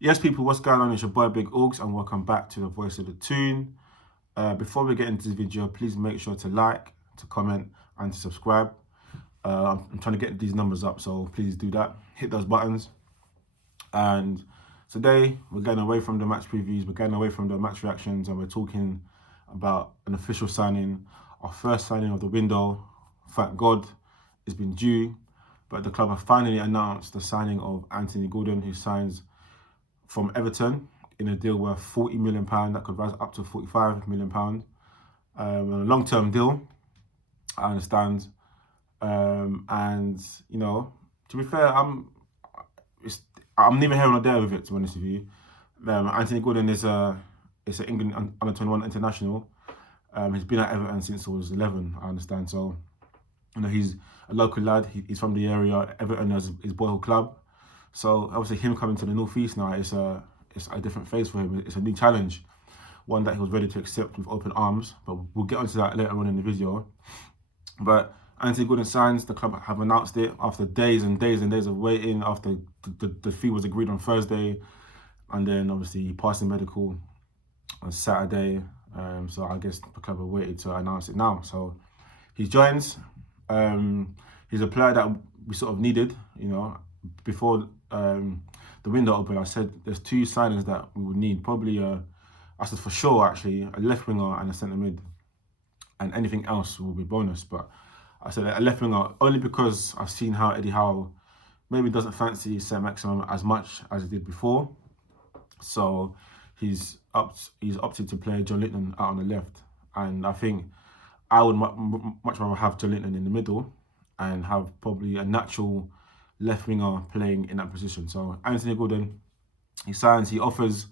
Yes, people, what's going on? It's your boy Big Augs, and welcome back to the Voice of the Tune. Before we get into this video, please make sure to like, to comment, and to subscribe. I'm trying to get these numbers up, so please do that. Hit those buttons. And today, we're getting away from the match previews, we're getting away from the match reactions, and we're talking about an official signing, our first signing of the window. Thank God, it's been due, but the club have finally announced the signing of Anthony Gordon, who signs from Everton in a deal worth £40 million that could rise up to £45 million. A long-term deal, I understand. And, you know, to be fair, I'm neither here nor there with it, to be honest with you. Anthony Gordon is an England under-21 international. He's been at Everton since he was 11, I understand. So, you know, he's a local lad. He's from the area. Everton is his boyhood club. So obviously him coming to the Northeast now is a different phase for him. It's a new challenge, one that he was ready to accept with open arms. But we'll get onto that later on in the video. But Anthony Gordon signs. The club have announced it after days and days and days of waiting. After the fee was agreed on Thursday, and then obviously he passed the medical on Saturday. So I guess the club have waited to announce it now. So he joins. He's a player that we sort of needed, you know, before the window opened. I said there's two signings that we would need. Probably, I said for sure actually, a left winger and a centre mid, and anything else will be bonus. But I said a left winger only because I've seen how Eddie Howe maybe doesn't fancy Saint Maximum as much as he did before. So he's opted to play John Litton out on the left, and I think I would much rather have John Litton in the middle and have probably a natural left winger playing in that position. So Anthony Gordon, he signs, he offers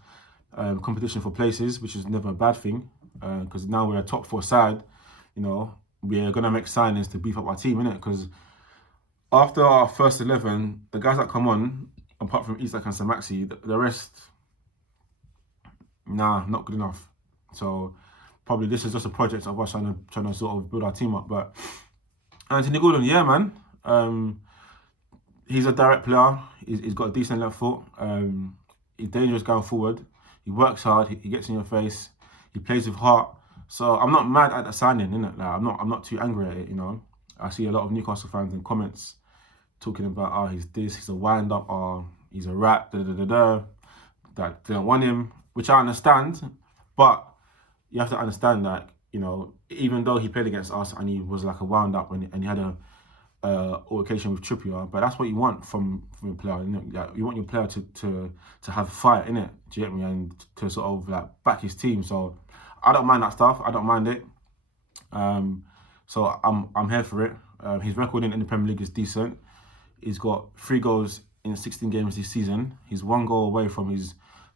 competition for places, which is never a bad thing, because now we're a top four side. You know, we're gonna make signings to beef up our team, innit? Because after our first 11, the guys that come on, apart from Isak and Samaxi, the rest, nah, not good enough. So probably this is just a project of us trying to sort of build our team up. But Anthony Gordon, yeah, man. He's a direct player. He's got a decent left foot. He's dangerous going forward. He works hard. He gets in your face. He plays with heart. So I'm not mad at the signing, innit? Like, I'm not too angry at it, you know. I see a lot of Newcastle fans in comments talking about, oh, he's this, he's a wind-up, or he's a rat, that they don't want him, which I understand. But you have to understand that, you know, even though he played against us and he was like a wound-up and he had a altercation with Trippier, but that's what you want from a player. You know, like, you want your player to have fight in it. Do you get me? And to sort of like back his team. So I don't mind that stuff. I don't mind it. So I'm here for it. His record in the Premier League is decent. He's got 3 goals in 16 games this season. He's 1 goal away from his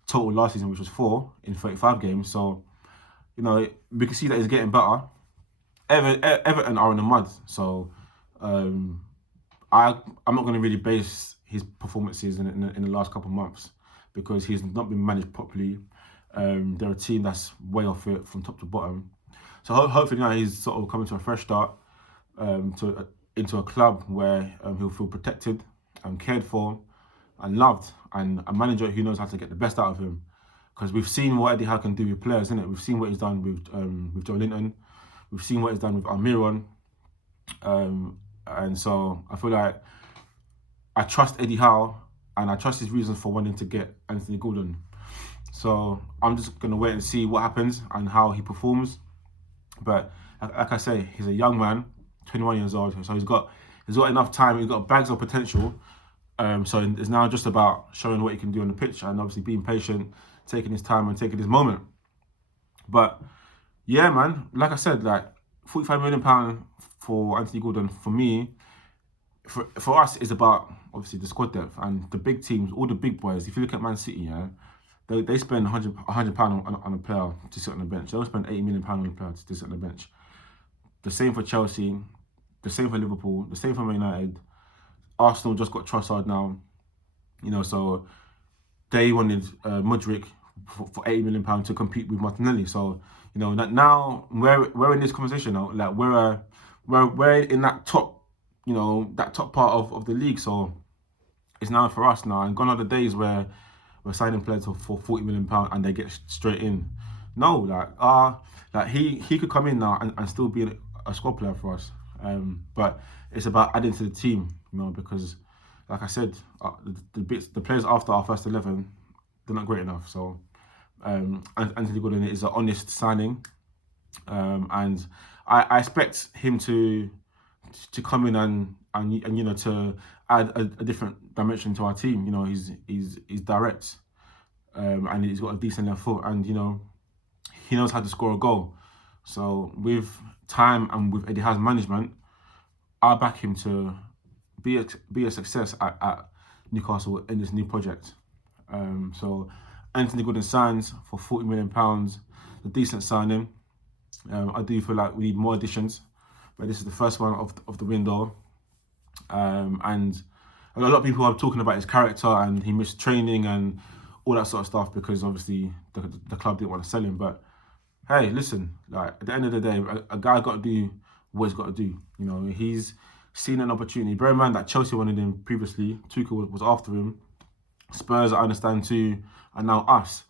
total last season, which was 4 in 35 games. So, you know, we can see that he's getting better. Everton are in the mud, so I'm not going to really base his performances in the last couple of months because he's not been managed properly. They're a team that's way off it from top to bottom. So hopefully now he's sort of coming to a fresh start, into a club where he'll feel protected and cared for and loved, and a manager who knows how to get the best out of him. Because we've seen what Eddie Howe can do with players, innit? We've seen what he's done with Joe Linton. We've seen what he's done with Almiron. And so I feel like I trust Eddie Howe and I trust his reasons for wanting to get Anthony Gordon. So I'm just going to wait and see what happens and how he performs. But like I say, he's a young man, 21 years old. So he's got enough time. He's got bags of potential. So it's now just about showing what he can do on the pitch and obviously being patient, taking his time and taking his moment. But yeah, man, like I said, like £45 million for Anthony Gordon, for me, for us, is about obviously the squad depth and the big teams, all the big boys. If you look at Man City, yeah, they spend £100 on a player to sit on the bench. They'll spend £80 million on a player to sit on the bench. The same for Chelsea, the same for Liverpool, the same for Man United. Arsenal just got Trossard now, you know, so they wanted Mudryk for £80 million to compete with Martinelli. So, you know, now we're in this conversation now. Like we're in that top, you know, that top part of the league. So it's now for us now. And gone are the days where we're signing players for £40 million and they get straight in. No, like he could come in now and still be a squad player for us. But it's about adding to the team, because like I said, the players after our first 11, they're not great enough. So Anthony Gordon is an honest signing, and I expect him to come in and to add a different dimension to our team. He's direct, and he's got a decent left foot, and he knows how to score a goal. So with time and with Eddie Howe's management, I back him to be a success at Newcastle in this new project. So Anthony Gordon signs for £40 million, a decent signing. I do feel like we need more additions, but this is the first one of the window. And a lot of people are talking about his character and he missed training and all that sort of stuff because obviously the club didn't want to sell him. But hey, listen, like at the end of the day, a guy got to do what he's got to do. He's seen an opportunity. Bear in mind that Chelsea wanted him previously. Tuchel was after him. Spurs, I understand too, and now us.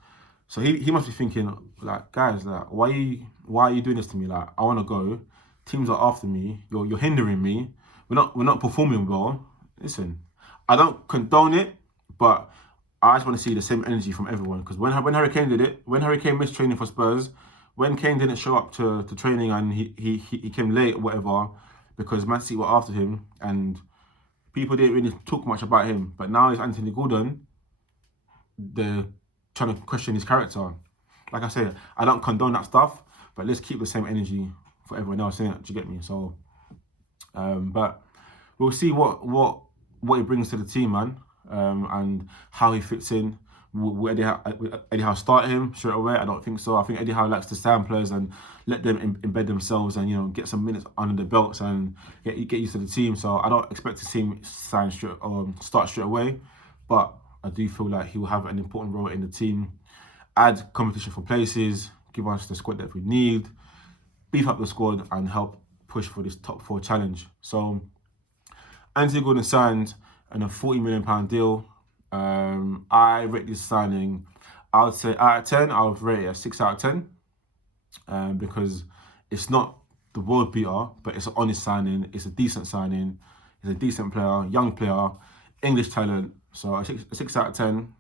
So he must be thinking, like, guys, like, why are you doing this to me? Like, I want to go. Teams are after me. You're hindering me. We're not performing well. Listen, I don't condone it, but I just want to see the same energy from everyone. Because when Harry Kane did it, when Harry Kane missed training for Spurs, when Kane didn't show up to training and he came late or whatever, because Man City were after him and people didn't really talk much about him. But now it's Anthony Gordon. They're trying to question his character. Like I said, I don't condone that stuff, but let's keep the same energy for everyone else, innit? Do you get me? So, but we'll see what he brings to the team, man, and how he fits in. Will Eddie Howe start him straight away? I don't think so. I think Eddie Howe likes to stand players and let them embed themselves and get some minutes under the belts and get used to the team. So I don't expect to see him start straight away, but I do feel like he will have an important role in the team, add competition for places, give us the squad that we need, beef up the squad and help push for this top 4 challenge. So Anthony Gordon signed on a £40 million deal. I rate this signing, I would say out of 10, I would rate it a 6 out of 10, because it's not the world beater, but it's an honest signing, it's a decent signing, he's a decent player, young player, English talent. So a 6 out of 10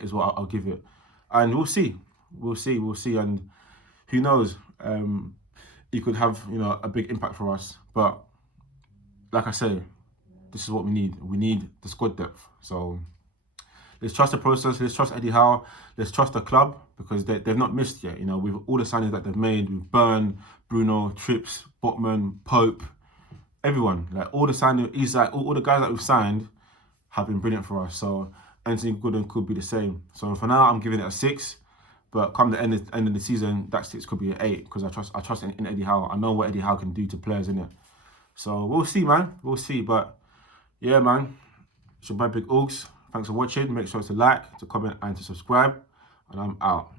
is what I'll give it. And we'll see. And who knows, he could have, a big impact for us. But like I say, this is what we need. We need the squad depth. So let's trust the process. Let's trust Eddie Howe. Let's trust the club because they've not missed yet. With all the signings that they've made, with Byrne, Bruno, Trips, Botman, Pope, everyone, like all the signings, Isak, all the guys that we've signed have been brilliant for us. So Anthony Gordon could be the same. So for now, I'm giving it a 6. But come the end of the season, that 6 could be an 8 because I trust in Eddie Howe. I know what Eddie Howe can do to players, innit? So we'll see, man. We'll see. But yeah, man. It's your boy Big Augs. Thanks for watching. Make sure to like, to comment, and to subscribe. And I'm out.